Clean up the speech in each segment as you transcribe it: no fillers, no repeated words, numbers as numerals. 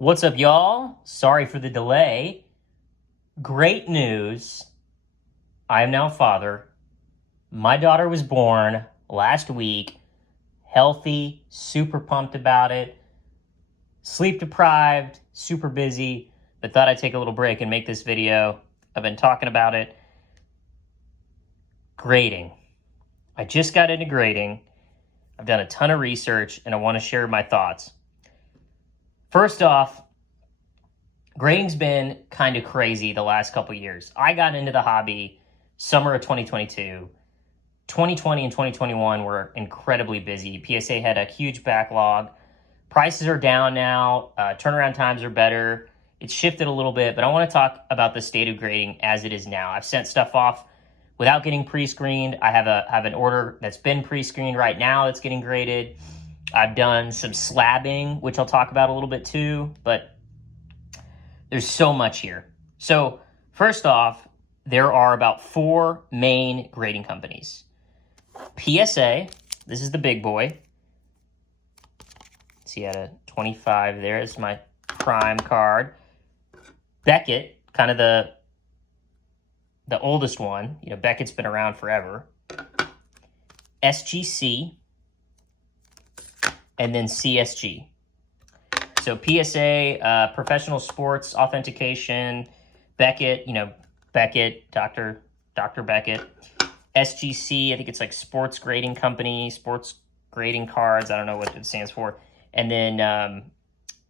What's up, y'all? Sorry for the delay. Great news. I am now a father. My daughter was born last week, healthy, super pumped about it, sleep deprived, super busy, but thought I'd take a little break and make this video. I've been talking about it. Grading. I just got into grading. I've done a ton of research and I want to share my thoughts. First off, grading's been kind of crazy the last couple years. I got into the hobby summer of 2022. 2020 and 2021 were incredibly busy. PSA had a huge backlog. Prices are down now. Turnaround times are better. It's shifted a little bit, but I want to talk about the state of grading as it is now. I've sent stuff off without getting pre-screened. I have an order that's been pre-screened right now that's getting graded. I've done some slabbing, which I'll talk about a little bit too, but there's so much here. So first off, there are about 4 main grading companies. PSA, this is the big boy. See, at a 25 there is my prime card. Beckett, kind of the oldest one. You know, Beckett's been around forever. SGC, and then CSG. So PSA, professional sports authentication. Beckett, Beckett, Dr. Beckett. SGC, I think it's like sports grading company, sports grading cards. I don't know what it stands for. And then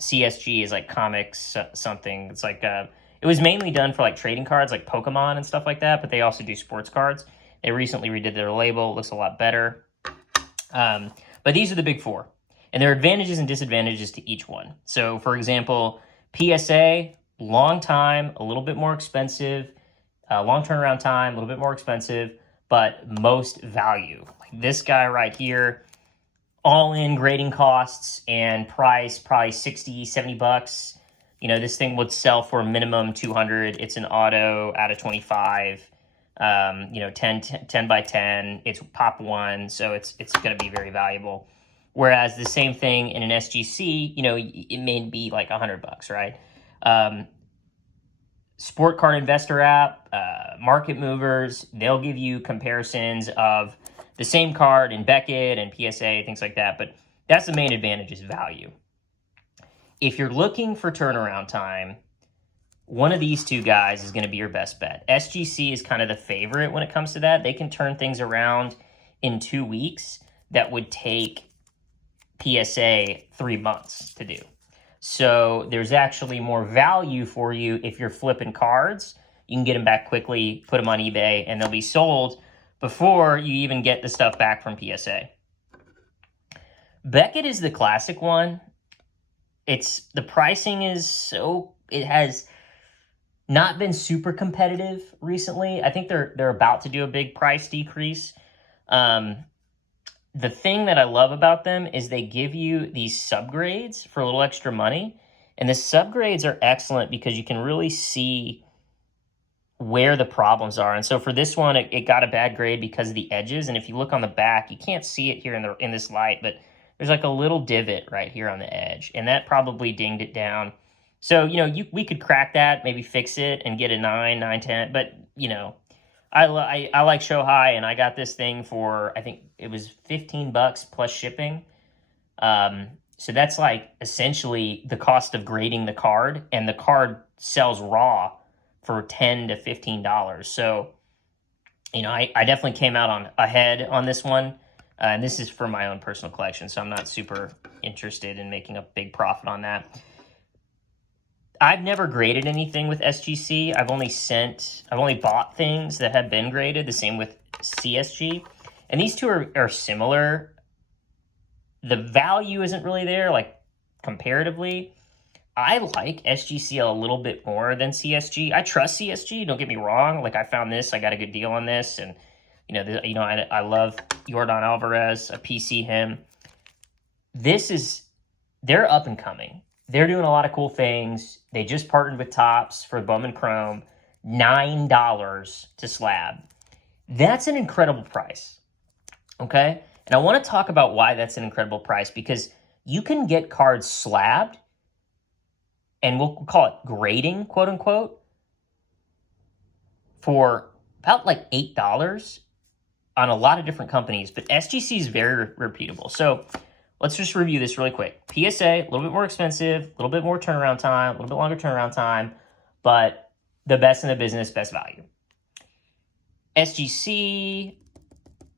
CSG is like comics something. It's like, it was mainly done for like trading cards, like Pokemon and stuff like that, but they also do sports cards. They recently redid their label. It looks a lot better. But these are the big 4. And there are advantages and disadvantages to each one. So, for example, PSA, long time, a little bit more expensive, long turnaround time, a little bit more expensive, but most value. Like this guy right here, all-in grading costs and price, probably 60, 70 bucks. You know, this thing would sell for a minimum 200. It's an auto out of 25, 10 by 10. It's pop 1, so it's going to be very valuable. Whereas the same thing in an SGC, it may be like 100 bucks, right? Sport Card Investor app, Market Movers, they'll give you comparisons of the same card in Beckett and PSA, things like that. But that's the main advantage, is value. If you're looking for turnaround time, one of these 2 guys is going to be your best bet. SGC is kind of the favorite when it comes to that. They can turn things around in 2 weeks that would take PSA 3 months to do. So there's actually more value for you if you're flipping cards. You can get them back quickly, put them on eBay, and they'll be sold before you even get the stuff back from PSA. Beckett is the classic one. The pricing is it has not been super competitive recently. I think they're about to do a big price decrease. The thing that I love about them is they give you these subgrades for a little extra money. And the subgrades are excellent because you can really see where the problems are. And so for this one, it got a bad grade because of the edges. And if you look on the back, you can't see it here in this light, but there's like a little divot right here on the edge. And that probably dinged it down. So, we could crack that, maybe fix it and get a 9, 10. But, I like Shohei, and I got this thing for, I think it was 15 bucks plus shipping. So that's like essentially the cost of grading the card, and the card sells raw for $10 to $15. So, I definitely came out ahead on this one. And this is for my own personal collection, so I'm not super interested in making a big profit on that. I've never graded anything with SGC. I've only bought things that have been graded. The same with CSG. And these 2 are similar. The value isn't really there, like, comparatively. I like SGC a little bit more than CSG. I trust CSG, don't get me wrong. Like, I found this, I got a good deal on this. And, I love Yordan Alvarez, a PC him. They're up and coming. They're doing a lot of cool things. They just partnered with Topps for Bowman Chrome. $9 to slab. That's an incredible price, okay? And I want to talk about why that's an incredible price, because you can get cards slabbed and we'll call it grading, quote unquote, for about like $8 on a lot of different companies, but SGC is very reputable. So let's just review this really quick. PSA, a little bit more expensive, a little bit more turnaround time, a little bit longer turnaround time, but the best in the business, best value. SGC,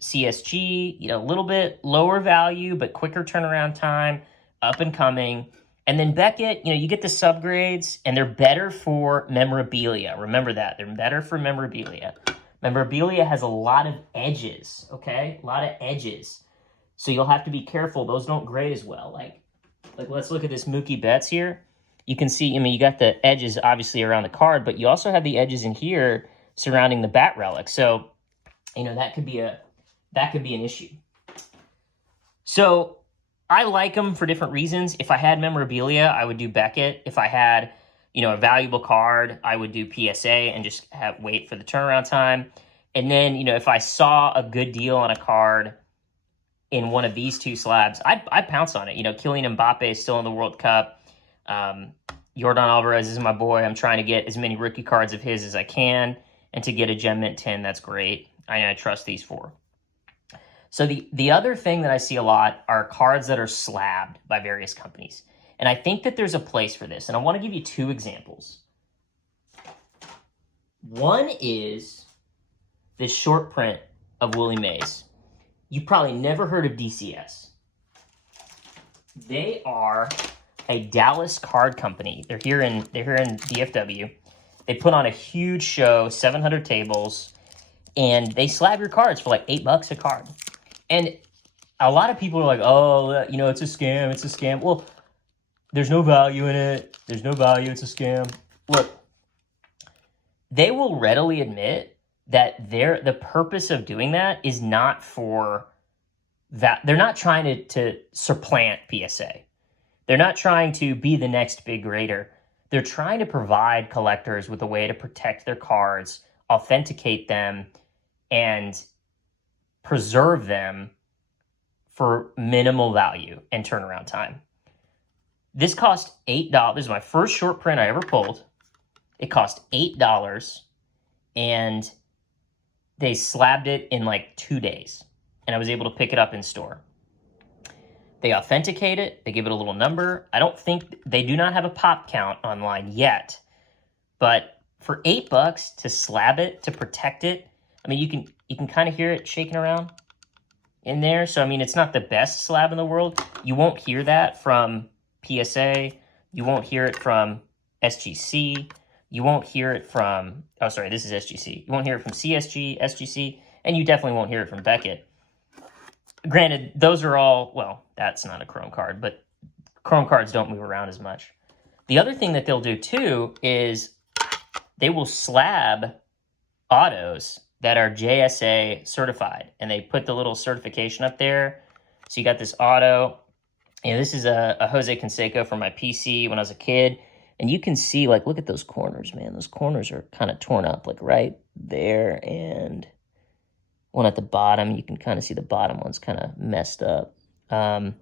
CSG, a little bit lower value, but quicker turnaround time, up and coming. And then Beckett, you get the subgrades, and they're better for memorabilia. Remember that. They're better for memorabilia. Memorabilia has a lot of edges, okay? A lot of edges. So you'll have to be careful. Those don't grade as well. Like let's look at this Mookie Betts here. You can see, you got the edges obviously around the card, but you also have the edges in here surrounding the bat relic. So, that could be an issue. So I like them for different reasons. If I had memorabilia, I would do Beckett. If I had, a valuable card, I would do PSA and just wait for the turnaround time. And then, if I saw a good deal on a card in one of these two slabs, I'd pounce on it. Kylian Mbappe is still in the World Cup. Yordan Alvarez is my boy. I'm trying to get as many rookie cards of his as I can. And to get a Gem Mint 10, that's great. I trust these four. So the other thing that I see a lot are cards that are slabbed by various companies. And I think that there's a place for this. And I want to give you two examples. One is this short print of Willie Mays. You probably never heard of DCS. They are a Dallas card company. They're here in DFW. They put on a huge show, 700 tables, and they slab your cards for like $8 a card. And a lot of people are like, oh, it's a scam, it's a scam. Well, there's no value in it. There's no value, it's a scam. Look, they will readily admit that the purpose of doing that is not for that. They're not trying to supplant PSA. They're not trying to be the next big grader. They're trying to provide collectors with a way to protect their cards, authenticate them, and preserve them for minimal value and turnaround time. This cost $8. This is my first short print I ever pulled. It cost $8, and they slabbed it in like 2 days, and I was able to pick it up in store. They authenticate it. They give it a little number. I don't think they do not have a pop count online yet, but for $8 to slab it, to protect it, you can kind of hear it shaking around in there. So, it's not the best slab in the world. You won't hear that from PSA. You won't hear it from SGC. You won't hear it from, oh, sorry, this is SGC. You won't hear it from CSG, SGC, and you definitely won't hear it from Beckett. Granted, those are all, well, that's not a Chrome card, but Chrome cards don't move around as much. The other thing that they'll do, too, is they will slab autos that are JSA certified, and they put the little certification up there. So you got this auto. This is a Jose Canseco from my PC when I was a kid. And you can see, look at those corners, man. Those corners are kind of torn up, right there. And one at the bottom, you can kind of see the bottom one's kind of messed up. And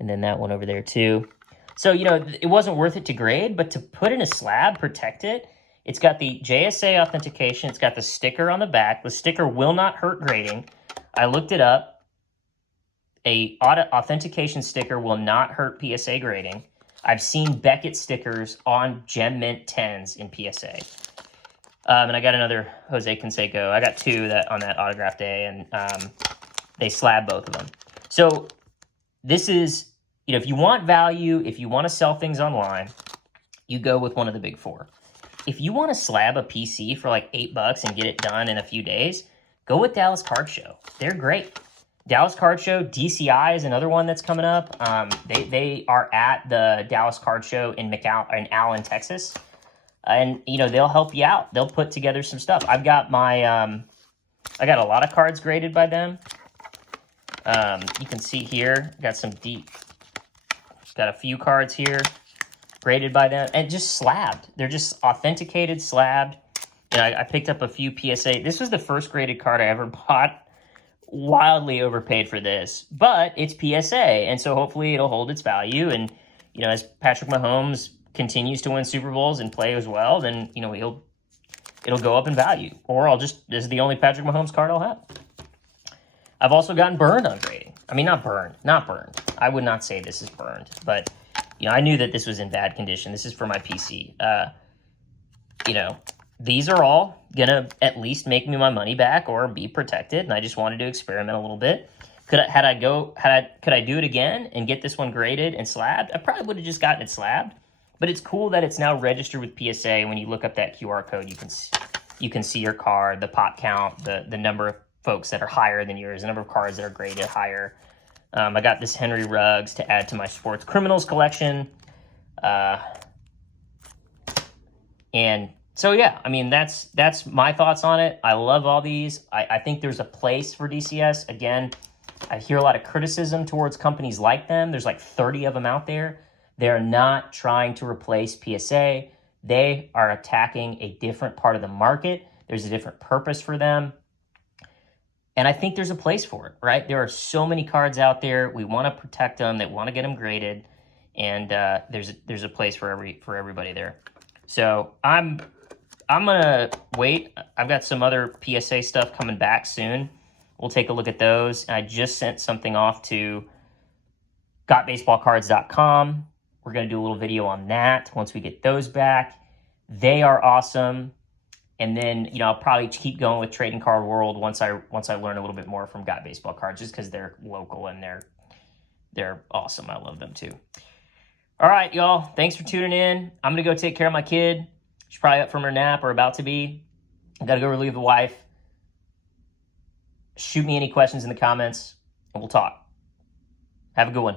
then that one over there, too. So, it wasn't worth it to grade, but to put in a slab, protect it. It's got the JSA authentication. It's got the sticker on the back. The sticker will not hurt grading. I looked it up. A authentication sticker will not hurt PSA grading. I've seen Beckett stickers on Gem Mint 10s in PSA. And I got another Jose Canseco. I got two on that autograph day, and they slab both of them. So this is, if you want value, if you want to sell things online, you go with one of the big four. If you want to slab a PC for like $8 and get it done in a few days, go with Dallas Card Show. They're great. Dallas Card Show, DCI is another one that's coming up. They are at the Dallas Card Show in Allen, Texas. And, they'll help you out. They'll put together some stuff. I've got I got a lot of cards graded by them. You can see here, got a few cards here graded by them, and just slabbed. They're just authenticated, slabbed. I picked up a few PSA. This was the first graded card I ever bought. Wildly overpaid for this, but it's PSA, and so hopefully it'll hold its value. And, as Patrick Mahomes continues to win Super Bowls and play as well, then, you know, it'll go up in value. Or this is the only Patrick Mahomes card I'll have. I've also gotten burned on grading. I mean, not burned. I would not say this is burned, but, you know, I knew that this was in bad condition. This is for my PC. You know, these are all going to at least make me my money back or be protected, and I just wanted to experiment a little bit. Could I do it again and get this one graded and slabbed? I probably would have just gotten it slabbed, but it's cool that it's now registered with PSA. When you look up that QR code, you can see your card, the pot count, the number of folks that are higher than yours, the number of cards that are graded higher. I got this Henry Ruggs to add to my sports criminals collection. And so, yeah, I mean, that's my thoughts on it. I love all these. I think there's a place for DCS. Again, I hear a lot of criticism towards companies like them. There's like 30 of them out there. They're not trying to replace PSA. They are attacking a different part of the market. There's a different purpose for them. And I think there's a place for it, right? There are so many cards out there. We want to protect them. They want to get them graded. And there's a place for everybody there. So I'm going to wait. I've got some other PSA stuff coming back soon. We'll take a look at those. I just sent something off to gotbaseballcards.com. We're going to do a little video on that once we get those back. They are awesome. And then, you know, I'll probably keep going with Trading Card World once I learn a little bit more from Got Baseball Cards, just because they're local and they're awesome. I love them too. All right, y'all. Thanks for tuning in. I'm going to go take care of my kid. She's probably up from her nap or about to be. I got to go relieve the wife. Shoot me any questions in the comments, and we'll talk. Have a good one.